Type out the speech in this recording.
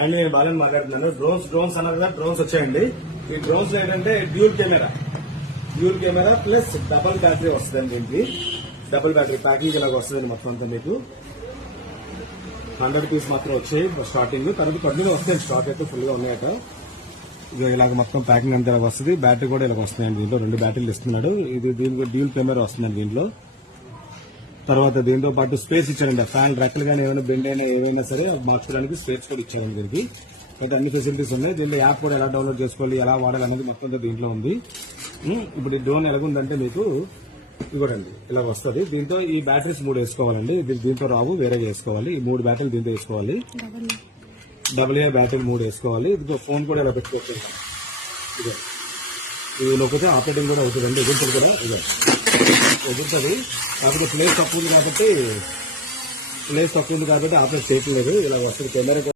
And నేను బాగా మాట్లాడుతున్నాను. డ్రోన్స్ అన్నారు కదా, డ్రోన్స్ వచ్చాయండి. ఈ డ్రోన్స్ ఏంటంటే dual camera plus double battery వస్తుందండి. దీనికి డబుల్ బ్యాటరీ ప్యాకింగ్ ఇలాగ వస్తుందండి. మొత్తం అంతా మీకు 100 పీస్ మాత్రం వచ్చాయి స్టార్టింగ్. తర్వాత కంటిన్యూ వస్తాయి. స్టాక్ అయితే ఫుల్ గా ఉన్నాయట. ఇలాగ మొత్తం ప్యాకింగ్ అంతా ఇలాగ వస్తుంది. బ్యాటరీ కూడా ఇలాగ వస్తున్నాయండి. దీంట్లో 2 బ్యాటరీలు ఇస్తున్నాడు. ఇది దీనికి డ్యూల్ కెమెరా వస్తుందండి దీంట్లో. తర్వాత దీంతో పాటు స్పేస్ ఇచ్చారండి. ఫ్యాన్ రెక్కలు కానీ ఏమైనా బెండ్ అయినా ఏవైనా సరే మార్చుకోవడానికి స్పేస్ కూడా ఇచ్చారండి దీనికి. అయితే అన్ని ఫెసిలిటీస్ ఉన్నాయి. దీంట్లో యాప్ కూడా ఎలా డౌన్లోడ్ చేసుకోవాలి, ఎలా వాడాలి అనేది మొత్తం దీంట్లో ఉంది. ఇప్పుడు ఈ డ్రోన్ ఎలాగుందంటే మీకు ఇవ్వడండి ఇలా వస్తుంది. దీంతో ఈ బ్యాటరీస్ 3 వేసుకోవాలండి. దీంతో రావు, వేరేగా వేసుకోవాలి. ఈ 3 బ్యాటరీలు దీంతో వేసుకోవాలి. డబుల్ ఏ బ్యాటరీ 3 వేసుకోవాలి. ఇదిగో ఫోన్ కూడా ఇలా పెట్టుకోవచ్చు. ఇదే ఇది నొక్కితే ఆపరేటింగ్ కూడా అవుతుందండి. ఎగురుతుంది కూడా, ఇదే ఎగురుతుంది. కాకపోతే ప్లేస్ తక్కువ ఉంది కాబట్టి ఆపరేట్ చేయట్లేదు. ఇలా వస్తుంది కెమెరా.